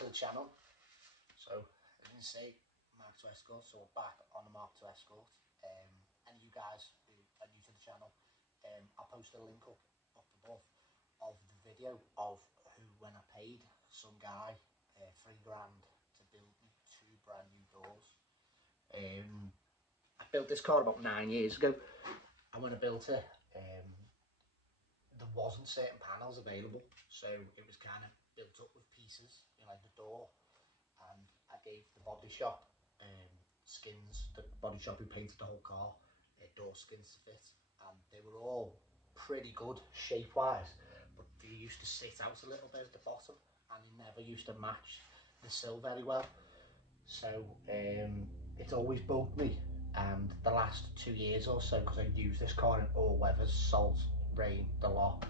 to the channel. So as you can see, Mk2 Escort, so we're back on the Mk2 Escort. And you guys who are new to the channel, I'll post a link up above of the video of when I paid some guy £3 grand to build me 2 brand new doors. I built this car about 9 years ago, and when I built it, there wasn't certain panels available, so it was kind of built up with pieces, you know, like the door, and I gave the body shop skins, the body shop who painted the whole car, door skins to fit, and they were all pretty good shape wise, but they used to sit out a little bit at the bottom and they never used to match the sill very well. So it's always bugged me, and the last 2 years or so, because I use this car in all weathers, salt, rain, the lot,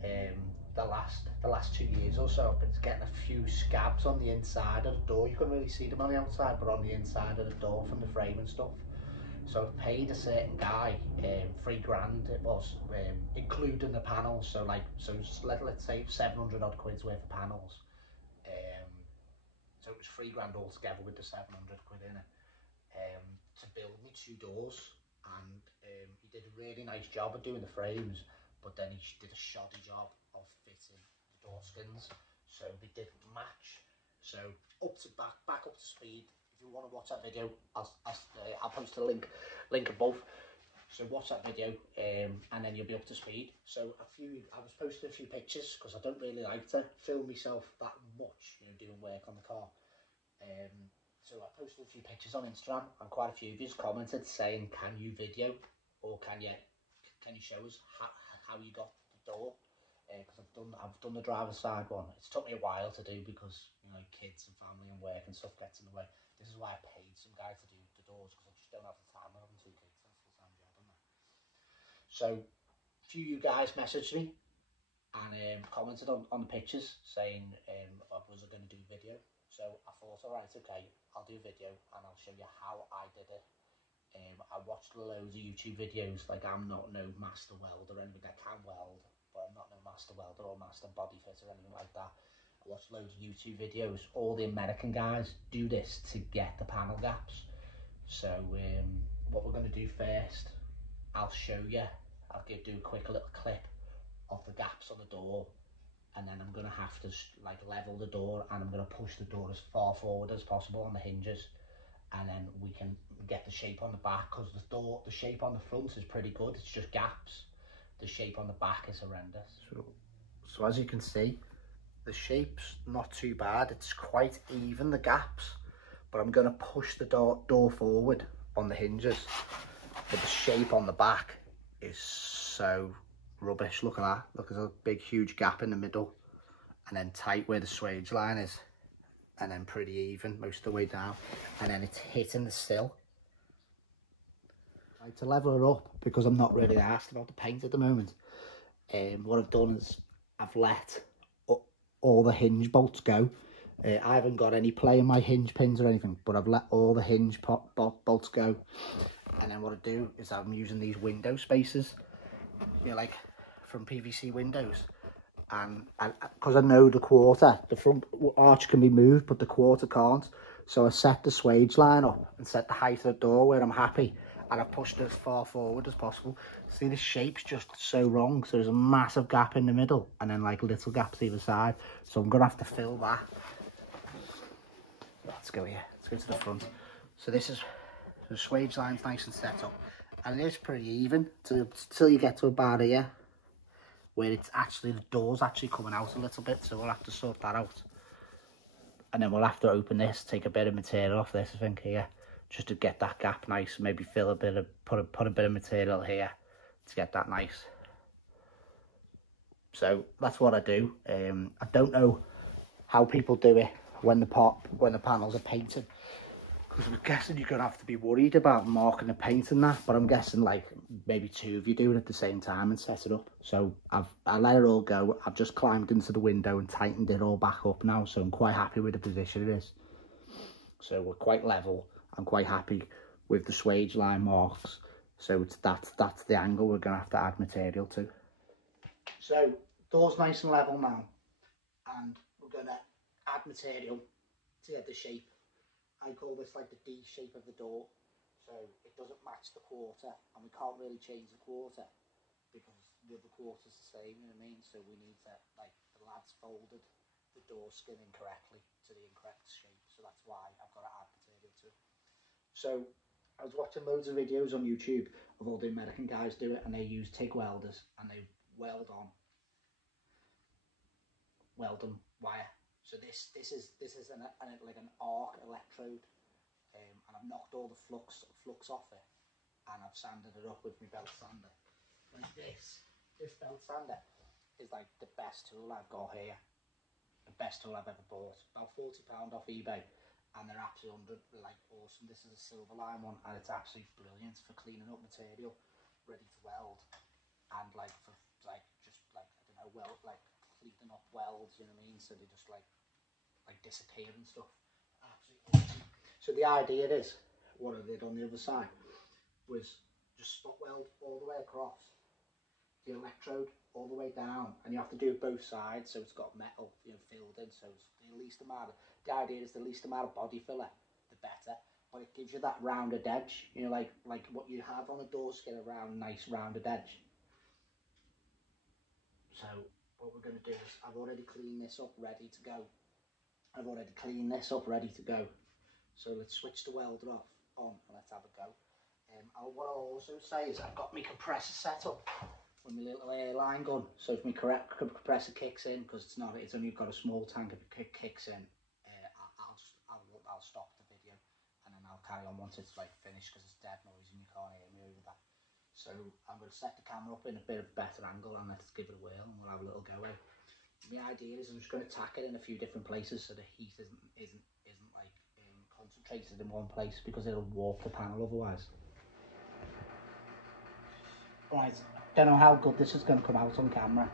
the last 2 years or so I've been getting a few scabs on the inside of the door. You couldn't really see them on the outside, but on the inside of the door from the frame and stuff. So I paid a certain guy £3 grand, it was, including the panels. So let's say 700 odd quid's worth of panels. So it was £3 grand altogether with the 700 quid in it, to build me 2 doors. And he did a really nice job of doing the frames, but then he did a shoddy job of fitting the door skins, so they didn't match. So back up to speed. If you want to watch that video, I'll post a link above. So watch that video, and then you'll be up to speed. So I was posting a few pictures because I don't really like to film myself that much, you know, doing work on the car. So I posted a few pictures on Instagram, and quite a few of you commented saying, "Can you video, or can you show us how you got the door?" Because I've done the driver's side one. It's took me a while to do because, you know, kids and family and work and stuff gets in the way. This is why I paid some guy to do the doors, because I just don't have the time. I'm having 2 kids, that's a full-time job, isn't it? So a few of you guys messaged me and commented on the pictures saying was I going to do a video. So I thought, alright, okay, I'll do a video and I'll show you how I did it. I watched loads of YouTube videos. Like, I'm not no master welder or anything. I can weld, but I'm not no master welder or master body fitter or anything like that. I watched loads of YouTube videos. All the American guys do this to get the panel gaps. So what we're going to do first, I'll show you. I'll do a quick little clip of the gaps on the door, and then I'm going to have to like level the door, and I'm going to push the door as far forward as possible on the hinges, and then we can get the shape on the back, because the shape on the front is pretty good, it's just gaps. The shape on the back is horrendous. So as you can see, the shape's not too bad, it's quite even, the gaps, but I'm going to push the door forward on the hinges, but the shape on the back is so rubbish. Look at that, look, there's a big huge gap in the middle, and then tight where the swage line is, and then pretty even most of the way down, and then it's hitting the sill. Right, to level it up, because I'm not really asked about the paint at the moment, what I've done is I've let all the hinge bolts go. I haven't got any play in my hinge pins or anything, but I've let all the hinge bolts go. And then what I do is I'm using these window spacers, you know, like from PVC windows, and because I know the quarter, the front arch can be moved but the quarter can't, so I set the swage line up and set the height of the door where I'm happy, and I pushed it as far forward as possible. See, the shape's just so wrong, so there's a massive gap in the middle and then like little gaps either side, so I'm gonna have to fill that. Let's go here, let's go to the front. So this is the swage line's nice and set up, and it is pretty even till you get to about here, where it's actually, the door's actually coming out a little bit, so we'll have to sort that out. And then we'll have to open this, take a bit of material off this, I think, here, just to get that gap nice, maybe fill a bit of, put a bit of material here to get that nice. So that's what I do. I don't know how people do it when the panels are painted, because I'm guessing you're gonna have to be worried about marking the paint and that, but I'm guessing like maybe 2 of you do it at the same time and set it up. So I let it all go. I've just climbed into the window and tightened it all back up now, so I'm quite happy with the position it is. So we're quite level. I'm quite happy with the swage line marks. So that's the angle we're gonna have to add material to. So door's nice and level now, and we're gonna add material to get the shape. I call this like the D shape of the door. So it doesn't match the quarter, and we can't really change the quarter because the other quarter's the same, you know what I mean? So we need to, like, the lads folded the door skin incorrectly to the incorrect shape. So that's why I've got to add material to it. So I was watching loads of videos on YouTube of all the American guys do it, and they use TIG welders and they weld on wire. So this is like an arc electrode, and I've knocked all the flux off it, and I've sanded it up with my belt sander. Like this belt sander is like the best tool I've got here, the best tool I've ever bought. About £40 off eBay, and they're absolutely like awesome. This is a silver line one, and it's absolutely brilliant for cleaning up material, ready to weld, and like for like just like I don't know, like cleaning up welds, you know what I mean? So they just like disappear and stuff. Absolutely awesome. So the idea is, what I did on the other side was just spot weld all the way across the electrode all the way down, and you have to do both sides, so it's got metal, you know, filled in, so it's the least amount of, the idea is the least amount of body filler, the better, but it gives you that rounded edge, you know, like what you have on a door skin, a nice rounded edge. So what we're going to do is, I've already cleaned this up, ready to go. So let's switch the welder on and let's have a go. What I'll also say is I've got my compressor set up with my little airline gun. So if my compressor kicks in, because it's only got a small tank, if it kicks in, I'll stop the video and then I'll carry on once it's like finished, because it's dead noisy and you can't hear me over that. So I'm going to set the camera up in a bit of a better angle and let's give it a whirl and we'll have a little go out. My idea is I'm just going to tack it in a few different places so the heat isn't like concentrated in one place, because it'll warp the panel otherwise. Right, don't know how good this is going to come out on camera,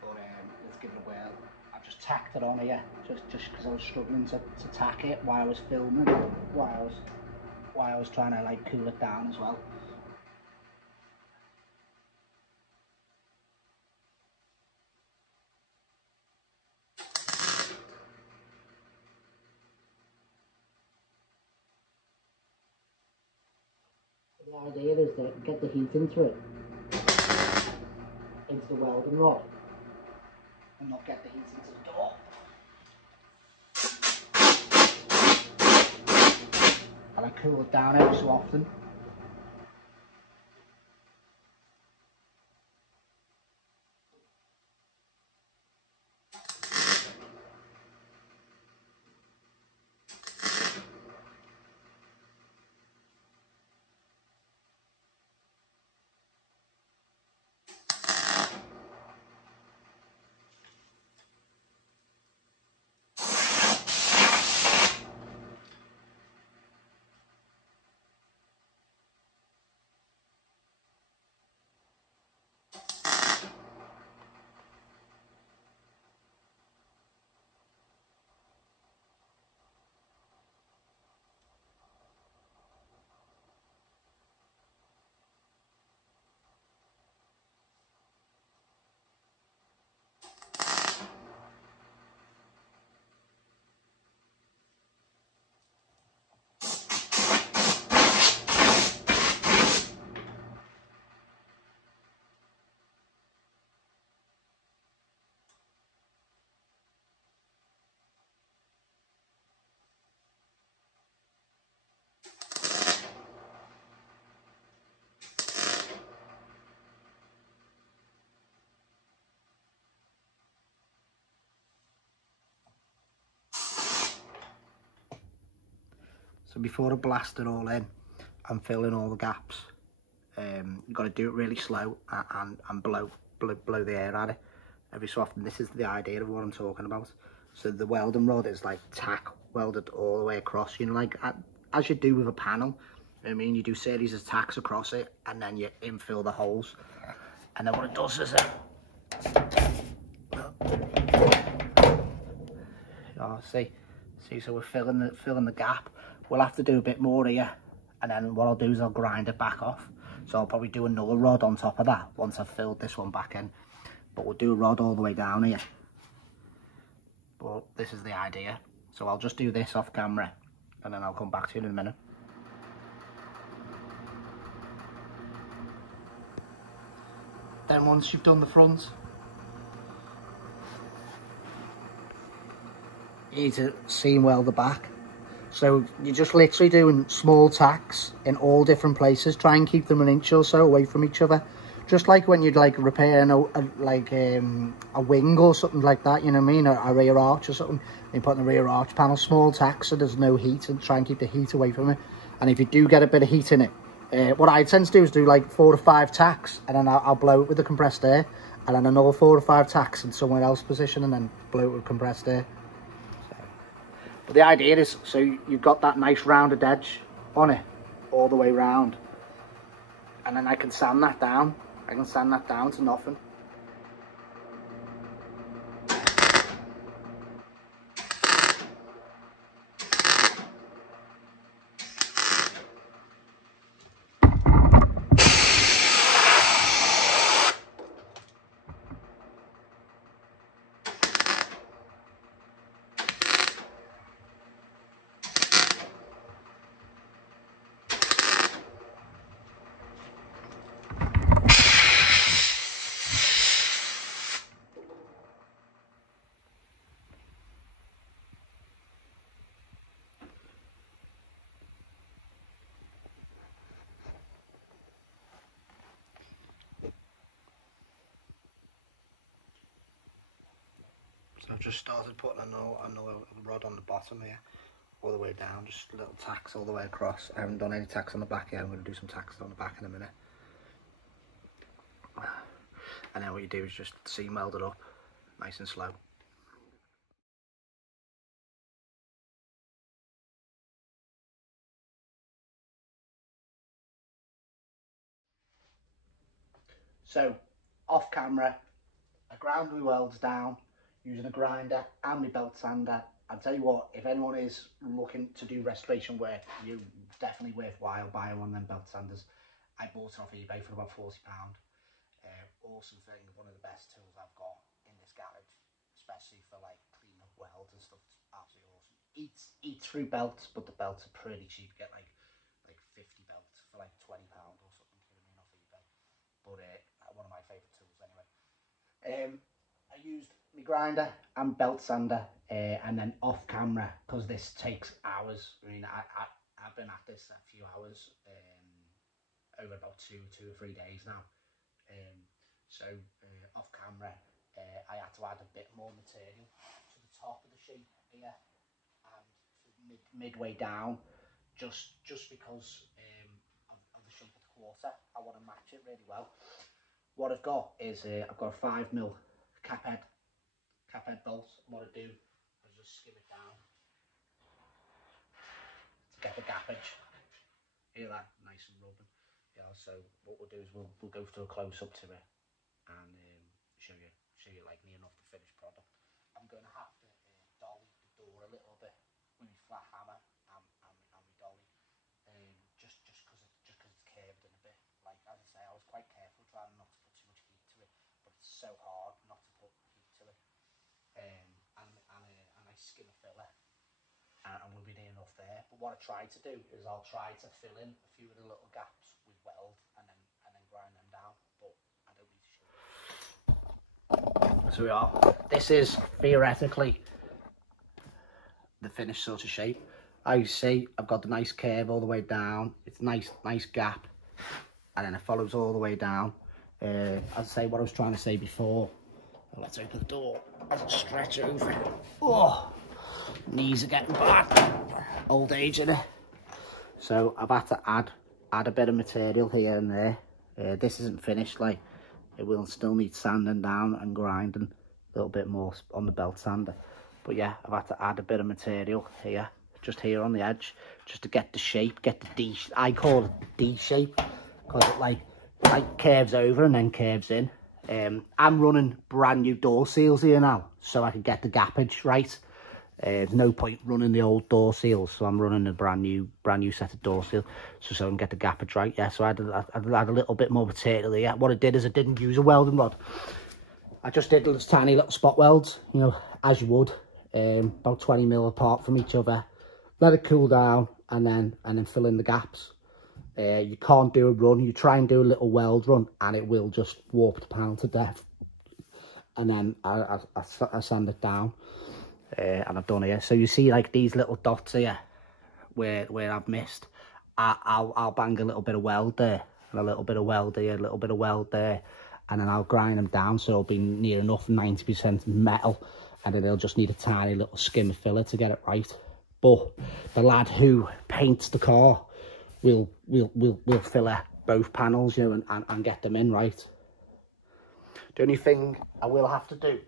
but let's give it a whirl. I've just tacked it on here just because I was struggling to tack it while I was filming, while I was trying to like cool it down as well. The idea is to get the heat into the welding rod, and not get the heat into the door. And I cool it down every so often. So before I blast it all in, I'm filling all the gaps. You've got to do it really slow and blow the air at it every so often. This is the idea of what I'm talking about. So the welding rod is like tack welded all the way across, you know, like as you do with a panel. I mean, you do series of tacks across it and then you infill the holes. And then what it does is see, so we're filling the gap. We'll have to do a bit more here, and then what I'll do is I'll grind it back off. So I'll probably do another rod on top of that once I've filled this one back in. But we'll do a rod all the way down here. But this is the idea. So I'll just do this off camera and then I'll come back to you in a minute. Then once you've done the front, you need to seam weld the back. So you're just literally doing small tacks in all different places. Try and keep them an inch or so away from each other. Just like when you'd like repairing a wing or something like that, you know what I mean? A rear arch or something. You put in the rear arch panel, small tacks so there's no heat, and try and keep the heat away from it. And if you do get a bit of heat in it, what I tend to do is do like 4 to 5 tacks, and then I'll blow it with the compressed air, and then another 4 to 5 tacks in somewhere else position, and then blow it with compressed air. So, but the idea is, so you've got that nice rounded edge on it all the way round, and then I can sand that down. I can sand that down to nothing. So I've just started putting another rod on the bottom here, all the way down, just little tacks all the way across. I haven't done any tacks on the back yet. I'm going to do some tacks on the back in a minute. And then what you do is just seam weld it up, nice and slow. So, off camera, I ground my welds down using a grinder and my belt sander. I'll tell you what, if anyone is looking to do restoration work, you definitely worthwhile buying one of them belt sanders. I bought it off eBay for about £40. Awesome thing, one of the best tools I've got in this garage, especially for like cleaning up welds and stuff. It's absolutely awesome. Eats through belts, but the belts are pretty cheap. You get like 50 belts for like £20 or something, you know what I mean, off eBay. But one of my favourite tools anyway. I used my grinder and belt sander, and then off camera, because this takes hours. I mean, I've been at this a few hours, over about two or 3 days now. So off camera, I had to add a bit more material to the top of the shape here and midway down, just because of the shape of the quarter. I want to match it really well. What I've got is I've got a 5mm cap head bolt. What I do is just skim it down to get the gappage. Hear that? Nice and rubbing. Yeah. So what we'll do is we'll go to a close up to it and show you like near enough the finished product. I'm going to have to dolly the door a little bit with my flat hammer and my dolly, just because it's curved in a bit. Like, as I say, I was quite careful trying not to put too much heat to it, but it's so hard not to put heat to it. And I skim a filler, and we'll be near enough there. But what I try to do is I'll try to fill in a few of the little gaps with weld and then grind them down. But I don't need to show you. So we are. This is theoretically the finished sort of shape. As you see, I've got the nice curve all the way down. It's nice gap, and then it follows all the way down. As I say, what I was trying to say before. Let's open the door. I'll stretch over. Oh, knees are getting bad. Old age in it. So I've had to add a bit of material here and there. This isn't finished. Like, it will still need sanding down and grinding a little bit more on the belt sander. But yeah, I've had to add a bit of material here, just here on the edge, just to get the shape, get the D. I call it D shape because it like curves over and then curves in. I'm running brand new door seals here now, so I can get the gappage right. There's no point running the old door seals, so I'm running a brand new set of door seals, so I can get the gappage right. Yeah, so I had a little bit more material here. What I did is I didn't use a welding rod. I just did those tiny little spot welds, you know, as you would. about 20mm apart from each other. Let it cool down, and then fill in the gaps. You can't do a run. You try and do a little weld run, and it will just warp the panel to death. And then I sand it down, and I've done here. So you see, like, these little dots here where I've missed. I'll bang a little bit of weld there, and a little bit of weld here, a little bit of weld there, and then I'll grind them down so it'll be near enough 90% metal, and then they'll just need a tiny little skim of filler to get it right. But the lad who paints the car will filler both panels, you know, and get them in right. The only thing I will have to do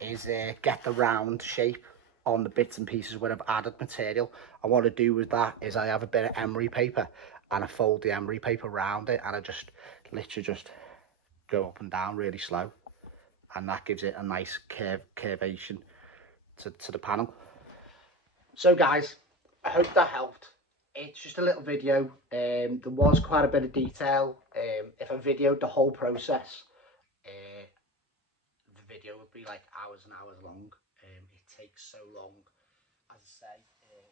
is get the round shape on the bits and pieces where I've added material. And what I do with that is I have a bit of emery paper, and I fold the emery paper around it, and I just literally just go up and down really slow, and that gives it a nice curvation to the panel. So guys, I hope that helped. It's just a little video. There was quite a bit of detail. If I videoed the whole process, the video would be like hours and hours long. It takes so long. As I say,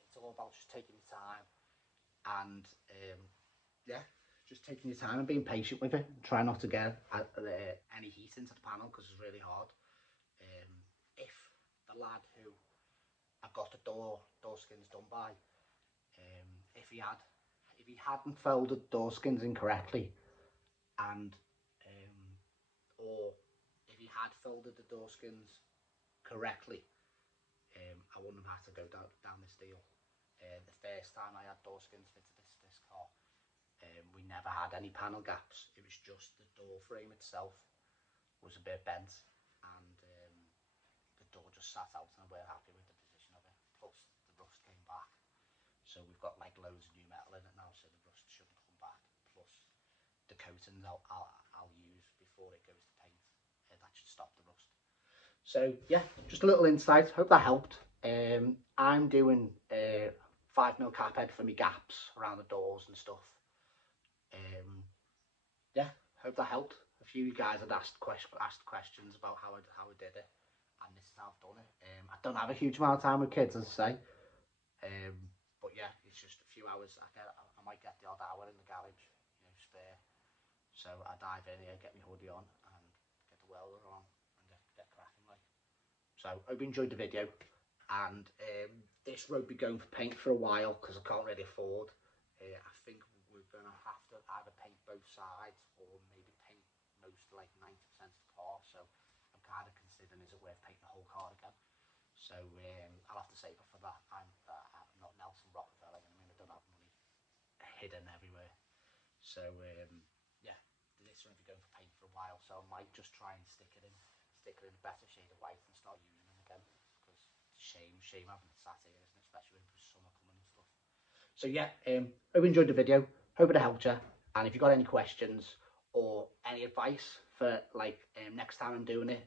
it's all about just taking your time, and yeah, just taking your time and being patient with it. Try not to get any heat into the panel, because it's really hard. If the lad who I got the door skins done by, if he hadn't folded door skins incorrectly, and or if he had folded the door skins correctly, I wouldn't have had to go down this deal. The first time I had door skins fitted this car, we never had any panel gaps. It was just the door frame itself was a bit bent, and the door just sat out, and we weren't happy with the position of it. Plus the rust came back, so we've got like loads of new metal in it now, so the rust shouldn't come back. Plus the coatings I'll use before it goes to paint, that should stop the rust. So yeah, just a little insight. Hope that helped. I'm doing 5mm cap head for me gaps around the doors and stuff. Yeah, hope that helped. A few of you guys had asked questions about how I did it, and this is how I've done it. I don't have a huge amount of time with kids, as I say, but yeah, it's just a few hours. I might get the odd hour in the garage, you know, spare. So I dive in here, get my hoodie on, and get the welder on, and get cracking like. So hope you enjoyed the video, and this won't be going for paint for a while because I can't really afford. I think we're going to have to either paint both sides or maybe paint most, like 90% of the car. So I'm kind of considering, is it worth painting the whole car again? So I'll have to save up for that. I'm not Nelson Rockefeller, I mean, I don't have money hidden everywhere. So yeah, this won't be going for paint for a while, so I might just try and stick it in a better shade of white and start using them again, because it's shame having it sat here, isn't it? Especially with the summer coming and stuff. So yeah, hope you enjoyed the video, hope it helped you, and if you've got any questions or any advice for like next time I'm doing it,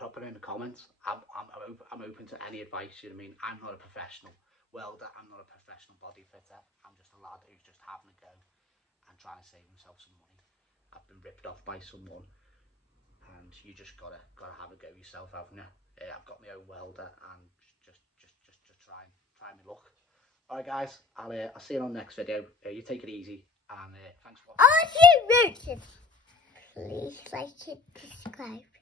pop it in the comments. I'm open to any advice, you know what I mean? I'm not a professional welder, I'm not a professional body fitter, I'm just a lad who's just having a go and trying to save himself some money. I've been ripped off by someone, and you just gotta have a go yourself, haven't you? I've got my own welder, and just try my luck. Alright guys, I'll see you on the next video. You take it easy, and thanks for watching. Oh, you please like and subscribe.